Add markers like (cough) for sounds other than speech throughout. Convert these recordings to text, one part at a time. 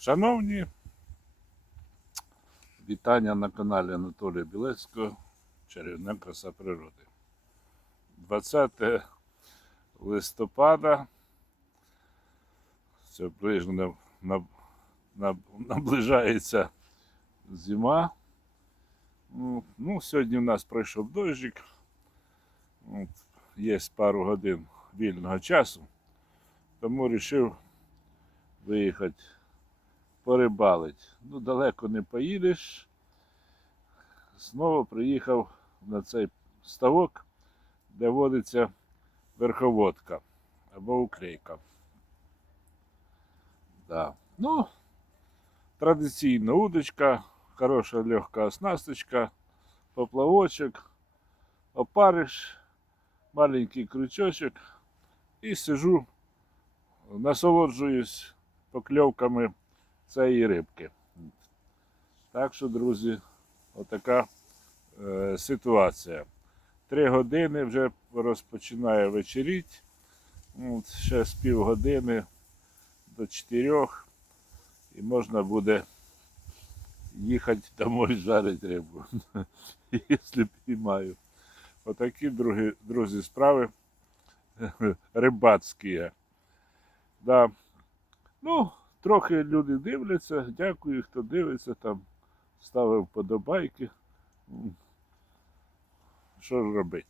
Шановні, вітання на каналі Анатолія Білецького, Чарівна краса природи. 20 листопада. На, на, наближається зима. Ну, Ну, сьогодні в нас пройшов дощик. Є пару годин вільного часу, тому вирішив виїхати порибалити. Ну, далеко не поїдеш. Знову приїхав на цей ставок, де водиться верховодка або уклейка. Да. Ну, традиційна удочка, хороша легка оснасточка, поплавочок, опариш, маленький крючочок і сижу, насолоджуюсь покльовками цієї рибки. Так що, друзі, отака е, ситуація. Три години вже розпочинає вечеріть. От, ще з півгодини до чотирьох. І можна буде їхати домой жарити рибу, (laughs) якщо піймаю. Отакі другі, друзі справи (laughs) рибацькі. Да. Ну, трохи люди дивляться. Дякую, хто дивиться там, ставив подобайки. Що робити?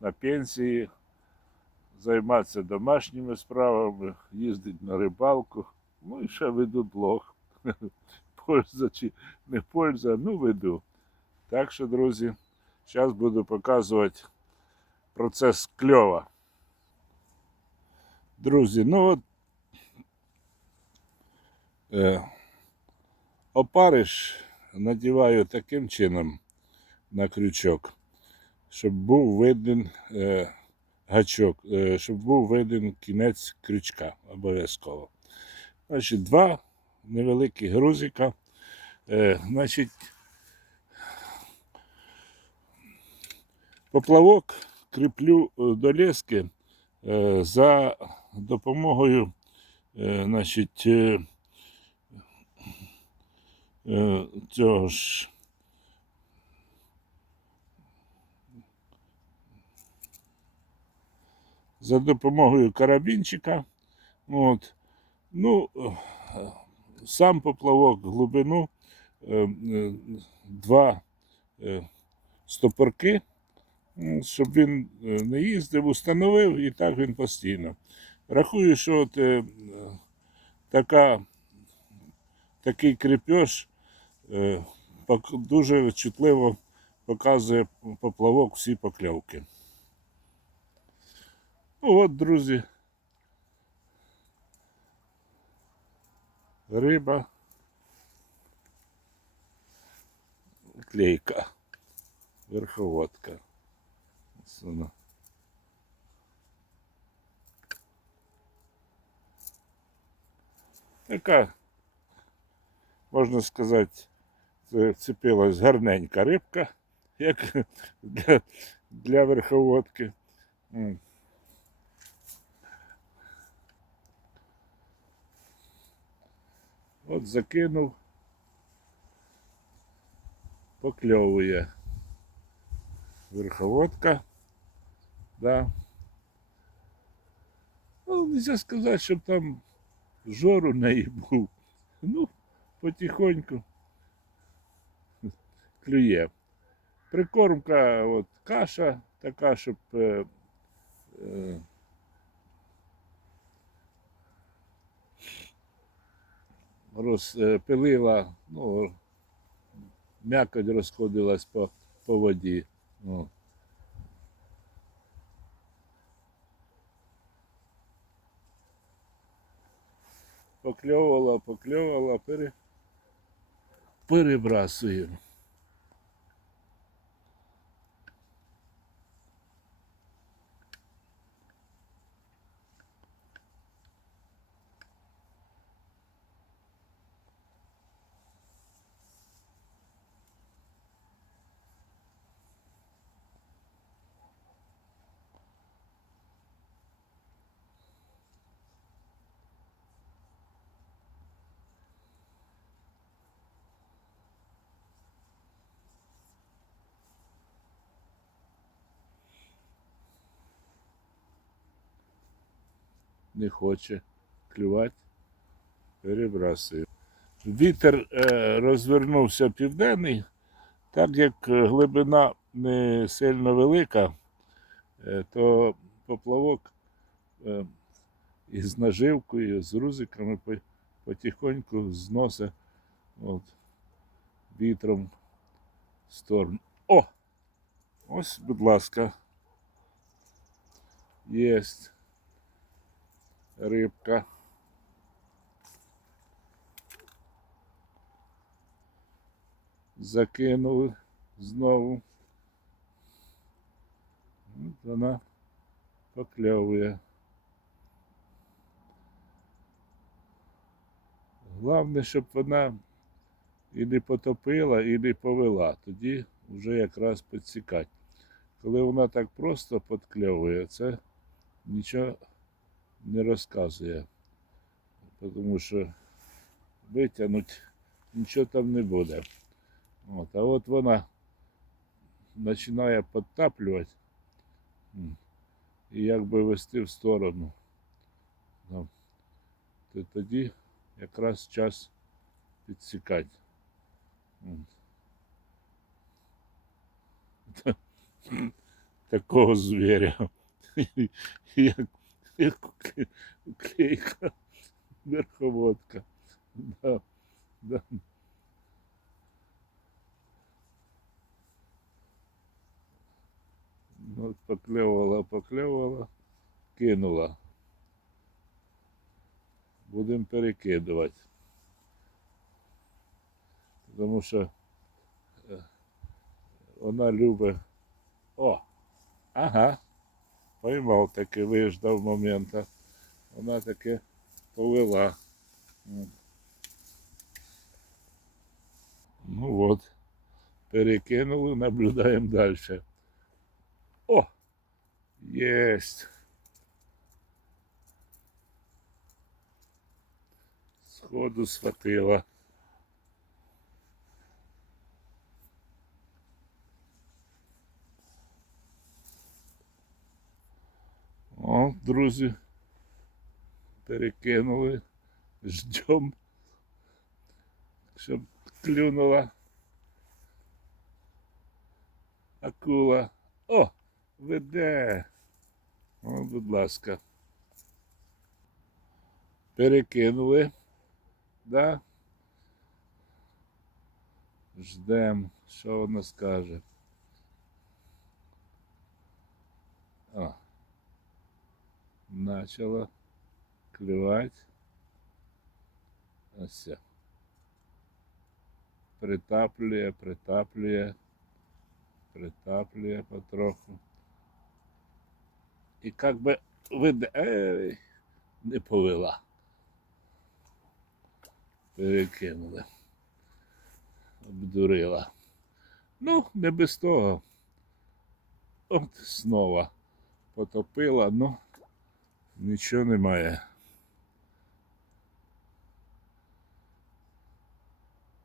На пенсії займатися домашніми справами, їздить на рибалку. Ну і ще веду блог. (laughs) Польза чи не польза, ну веду. Так що, друзі, зараз буду показувати процес кльова. Друзі, ну от е, опариш надіваю таким чином на крючок, щоб був виден е, гачок, е, щоб був виден кінець крючка обов'язково. Значить, два невеликі грузика. Е, значить, поплавок кріплю е, до лески за допомогою е, значить, е, е, цього ж за допомогою карабінчика. От. Ну, е, сам поплавок глибину е, е, два е, стопорки, щоб він е, не їздив, установив і так він постійно. Рахую, що от, е, така, такий кріпеж е, дуже чутливо показує поплавок всі покльовки. Ну от, друзі. Риба. Клейка. Верховодка. Ось. Така, можна сказати, цепилась гарненька рибка, як для, для верховодки. От закинув, покльовує верховодка. Да. Ну, нельзя сказати, щоб там жор у неї був. Ну, потихоньку клює. Прикормка, от каша така, щоб е, е, розпилила, ну, м'якоть розходилась по, по воді. Ну. Покльовувала, покльовувала, пере... перебрасуємо. Не хоче клювати, перебрасує. Вітер е, розвернувся південний, так як глибина не сильно велика, е, то поплавок е, із наживкою, з грузиками по- потихоньку зносить от, вітром в сторону. О! Ось, будь ласка. Єсть рибка. Закинули знову. От вона покльовує. Головне, щоб вона і не потопила, і не повела. Тоді вже якраз підсікати. Коли вона так просто подкльовує, це нічого не розказує. Тому що витягнути нічого там не буде. От, а от вона починає підтаплювати м, і якби вести в сторону. Ну, то тоді якраз час підсікати. М. (laughs) Такого звіря. (laughs) Як, уклейка верховодка. Да, да. Ну, поклевала, поклевала, кинула. Будемо перекидувати. Тому що е, вона любить. О! Ага. Поймав таки, виждав момента. Вона таки повела. М. Ну от. Перекинули, наблюдаємо далі. О! Єсть. Сходу схватила. О, друзі. Перекинули. Ждем, щоб клюнула акула. О, веде. О, будь ласка. Перекинули. Да? Ждем, що вона скаже. О. Начала клювати. Ось. Притаплює, притаплює, притаплює потроху. І як би виде, ей, не повела. Перекинули. Обдурила. Ну, не без того. От знову потопила, ну нічого немає.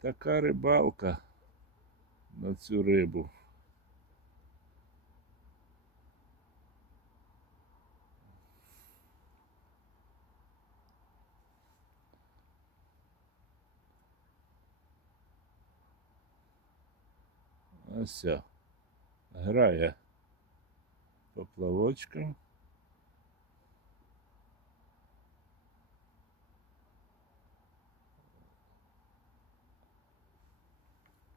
Така рибалка на цю рибу. Ось. Грає поплавочком.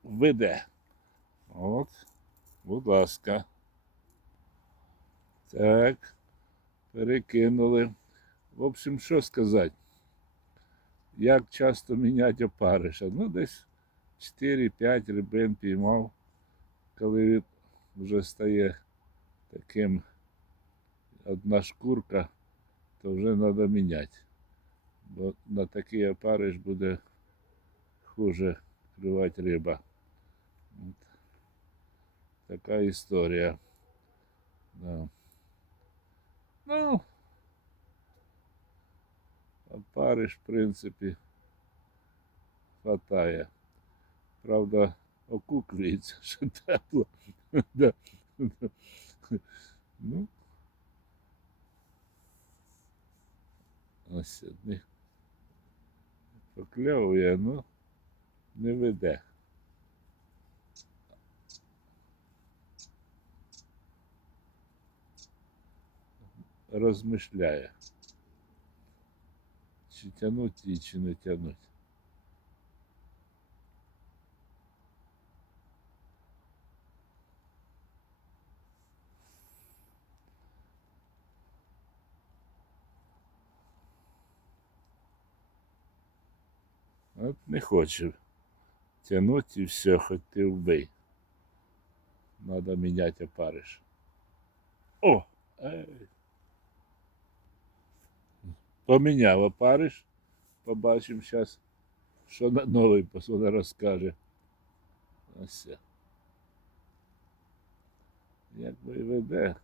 Веде. От, будь ласка. Так. Перекинули. В общем, що сказати? Як часто міняти опариша? Ну, десь 4-5 рибин піймав, коли він вже стає таким одна шкурка, то вже треба міняти. Бо на такий опариш буде хуже клювати риба. От. Така історія. Да. Ну, опариш, в принципі, хватає. Правда, окуклюється, (laughs) що тепло. Да. Ну, Ось одні покльовує, ну не веде. Розмишляє. Чи тянуть її, чи не тянуть. От не хоче тянуть і все, хоч ти вбий. Надо міняти опариш. О! Ей. Поміняв опариш. Побачимо зараз, що на новий посуда розкаже. Ось. це. Як би і веде.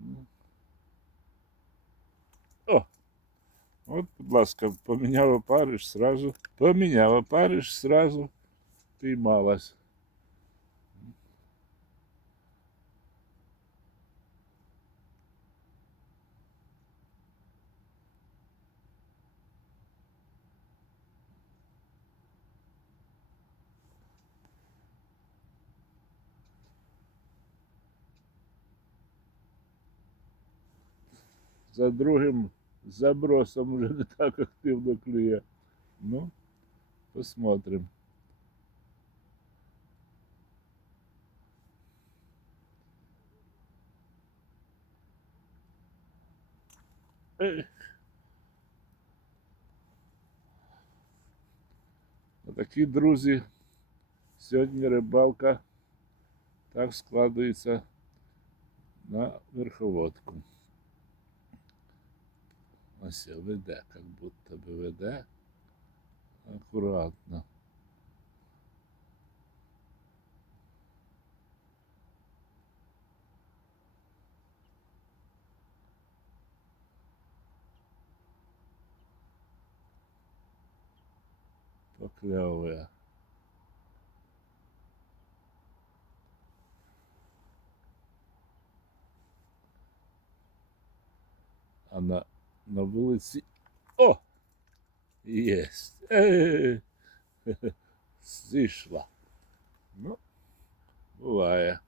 Ну. О! От, будь ласка, поміняв опариш сразу. Поміняв опариш сразу. Піймалась. За другим забросом вже не так активно клює. Ну, посмотрим. Такі друзі. Сьогодні рибалка так складується на верховодку. Ось веде, як будто би веде. Акуратно. Покльовує. А на, на вулиці. О! Єсть. Е, Зійшла. Ну, буває.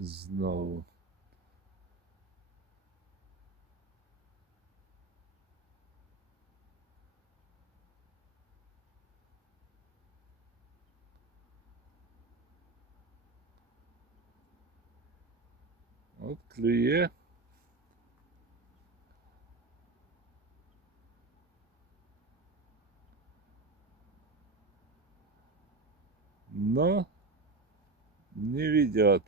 Знову. От клює. Но не ведет.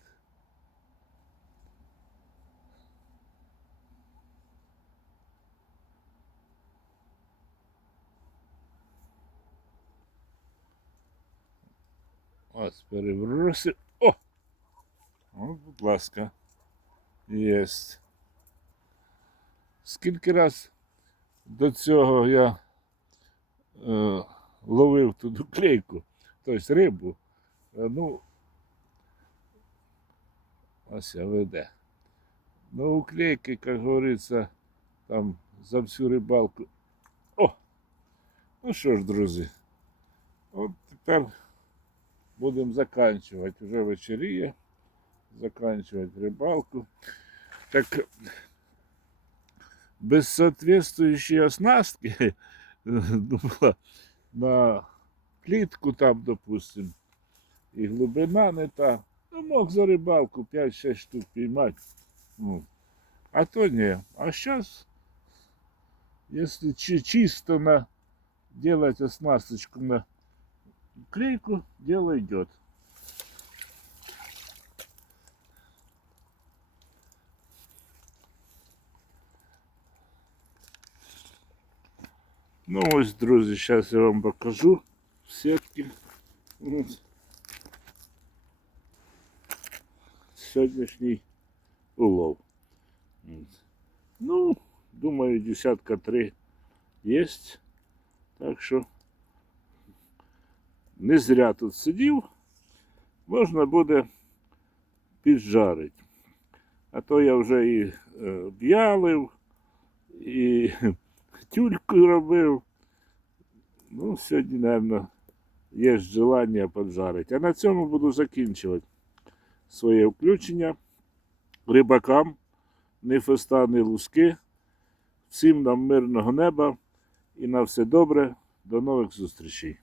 Ось перебросив. О! От, будь ласка. Єсть. Скільки раз до цього я е, ловив туди клейку, тобто рибу. Ну, ось я веде. Ну, у клейки, як говориться, там за всю рибалку. О! Ну що ж, друзі, от тепер будемо заканчувати. Вже вечеріє. Заканчивать рыбалку. Так без соответствующей оснастки ну, (laughs) была на клітку там, допустим, і глибина не та. Ну, мог за рибалку 5-6 штук піймати. Ну, а то не. А сейчас, если чи- чисто на делать оснасточку на клейку, дело идет. Ну ось, друзі, зараз я вам покажу сітки. Ось. Сьогоднішній улов. Ось. Ну, думаю, десятка три є. Так що не зря тут сидів, можна буде піджарити. А то я вже і е, в'ялив, і тюльку робив. Ну, сьогодні, мабуть, є желання поджарити. А на цьому буду закінчувати своє включення. Рибакам, ні феста, ні луски. Всім нам мирного неба і на все добре. До нових зустрічей.